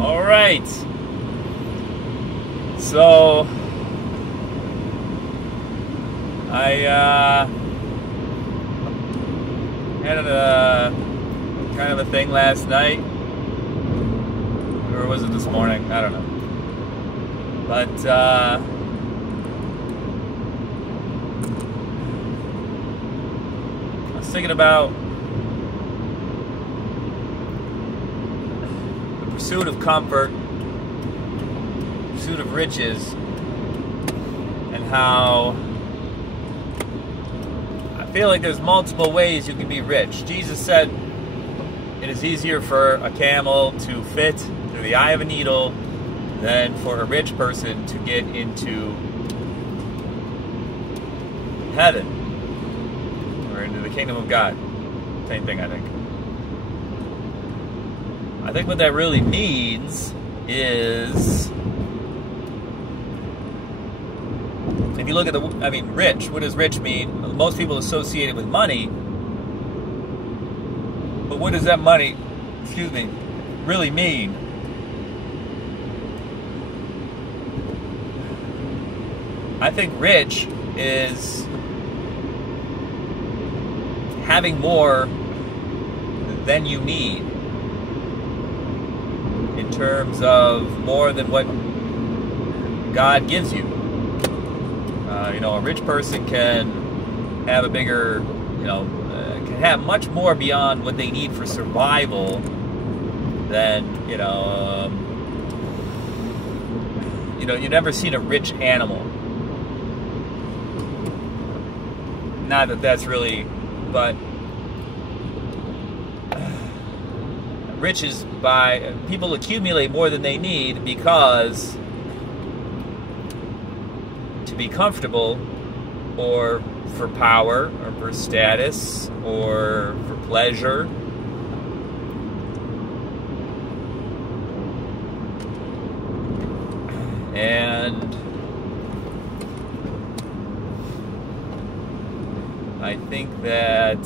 All right. So I had a kind of a thing last night, or was it this morning? I don't know. But I was thinking about the pursuit of comfort, pursuit of riches, and how I feel like there's multiple ways you can be rich. Jesus said it is easier for a camel to fit through the eye of a needle than for a rich person to get into heaven or into the kingdom of God. Same thing, I think. I think what that really means is, if you look at rich, what does rich mean? Most people associate it with money, but what does that money, really mean? I think rich is having more than you need, in terms of more than what God gives you. A rich person can have a bigger, can have much more beyond what they need for survival than, you've never seen a rich animal. Not that that's really, but rich is by people accumulate more than they need because to be comfortable, or for power, or for status, or for pleasure. And I think that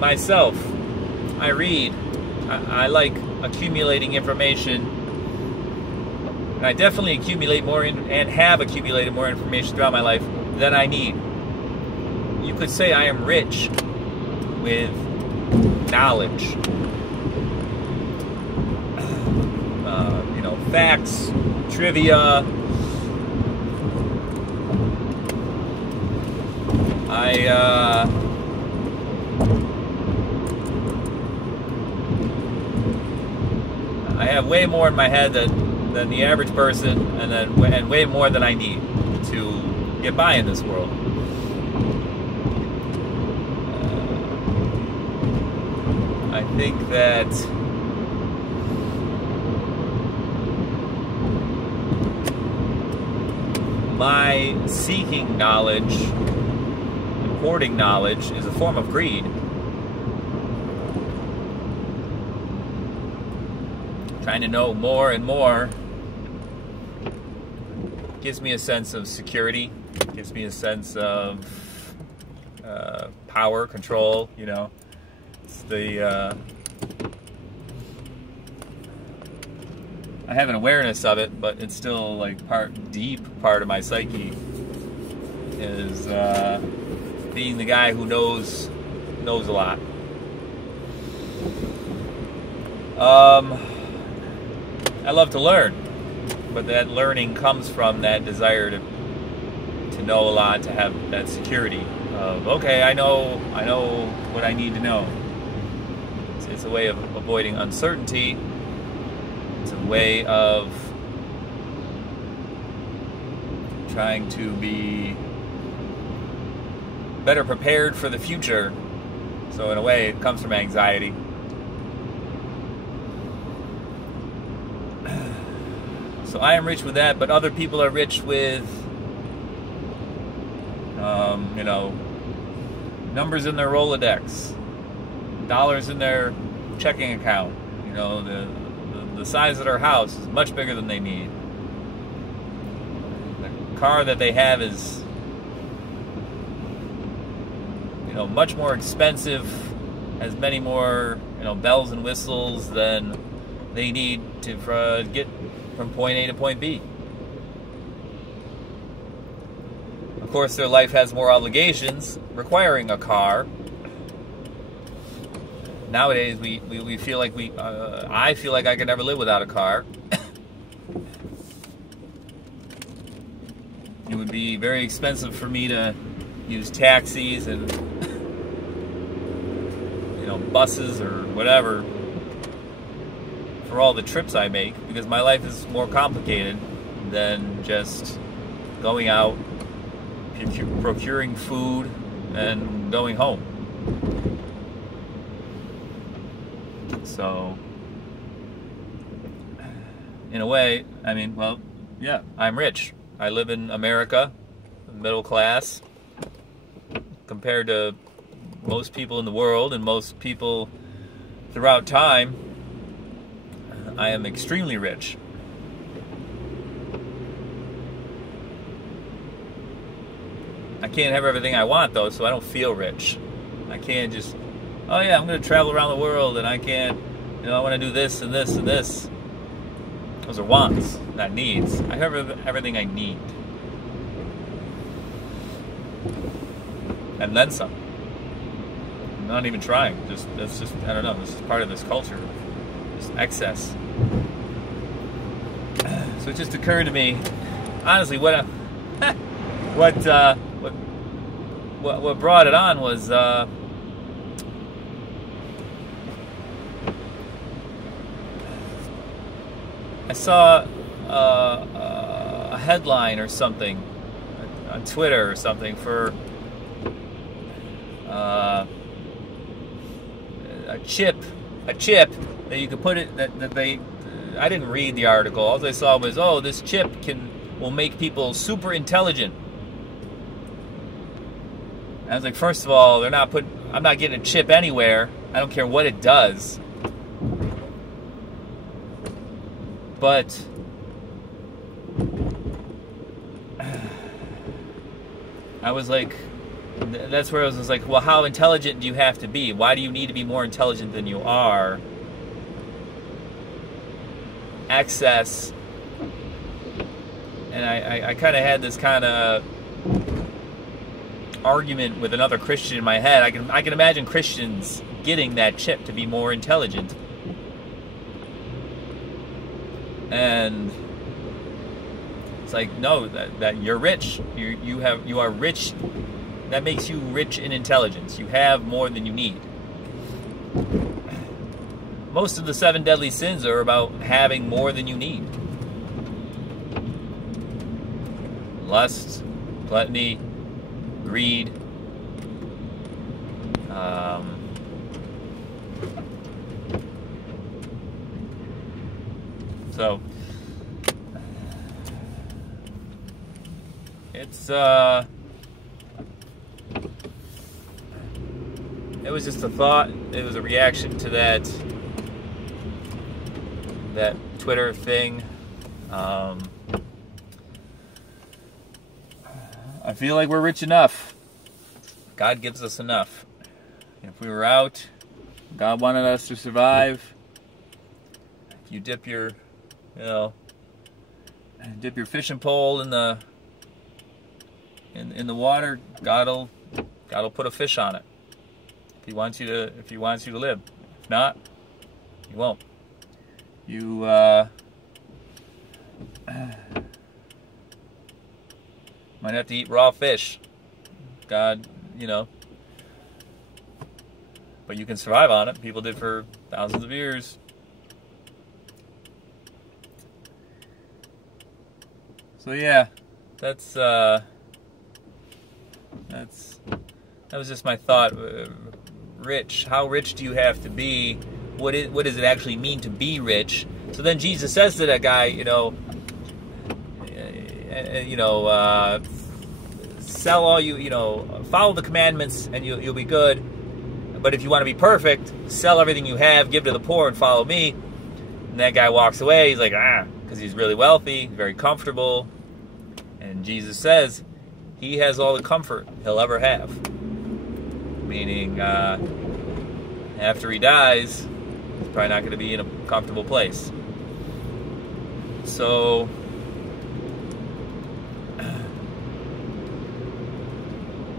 myself, I read. I like accumulating information, and I definitely accumulate more and have accumulated more information throughout my life than I need. You could say I am rich with knowledge. Facts, trivia. I have way more in my head than the average person, and way more than I need to get by in this world. I think that my seeking knowledge and hoarding knowledge is a form of greed. Trying to know more and more gives me a sense of security, gives me a sense of power, control, It's I have an awareness of it, but it's still like deep part of my psyche is being the guy who knows a lot. I love to learn, but that learning comes from that desire to know a lot, to have that security of, okay, I know what I need to know. It's a way of avoiding uncertainty. It's a way of trying to be better prepared for the future. So in a way, it comes from anxiety. So I am rich with that, but other people are rich with, numbers in their Rolodex, dollars in their checking account. The size of their house is much bigger than they need. The car that they have is, you know, much more expensive, has many more, you know, bells and whistles than they need to get from point A to point B. Of course, their life has more obligations requiring a car. Nowadays, we feel like I feel like I could never live without a car. It would be very expensive for me to use taxis and, you know, buses or whatever for all the trips I make, because my life is more complicated than just going out, procuring food, and going home. So, in a way, I mean, well, yeah, I'm rich. I live in America, middle class, compared to most people in the world and most people throughout time. I am extremely rich. I can't have everything I want, though, so I don't feel rich. I can't just, oh yeah, I'm going to travel around the world, and I can't, you know, I want to do this and this and this. Those are wants, not needs. I have everything I need. And then some. I'm not even trying. That's just, I don't know, this is part of this culture. Just excess. So it just occurred to me, honestly, what brought it on was I saw a headline or something on Twitter or something for a chip that you could put it that they. I didn't read the article. All I saw was, oh, this chip will make people super intelligent. I was like, first of all, I'm not getting a chip anywhere. I don't care what it does. But I was like, that's where I was like, well, how intelligent do you have to be? Why do you need to be more intelligent than you are? Excess. And I kind of had this kind of argument with another Christian in my head. I can imagine Christians getting that chip to be more intelligent. And it's like, no, that you're rich. You are rich. That makes you rich in intelligence. You have more than you need. Most of the 7 deadly sins are about having more than you need. Lust, gluttony, greed, so it's it was just a thought. It was a reaction to that Twitter thing. I feel like we're rich enough. God gives us enough. If we were out, God wanted us to survive. If you dip your fishing pole in the water, God'll put a fish on it. If He wants you to live. If not, He won't. You might have to eat raw fish. God, but you can survive on it. People did for thousands of years. So yeah, that was just my thought. Rich. How rich do you have to be? What does it actually mean to be rich? So then Jesus says to that guy, sell all follow the commandments and you'll be good. But if you want to be perfect, sell everything you have, give to the poor, and follow me. And that guy walks away. He's like, because he's really wealthy, very comfortable. And Jesus says he has all the comfort he'll ever have. Meaning, after he dies, he's probably not going to be in a comfortable place. So,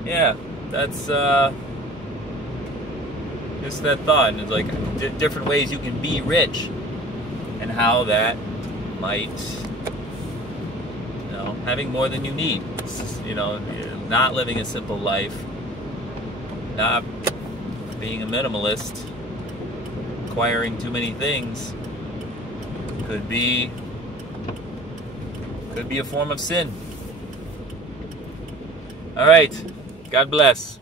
yeah, that's just that thought. And it's like different ways you can be rich, and how that might, having more than you need. Not living a simple life, not being a minimalist, acquiring too many things could be a form of sin. All right. God bless.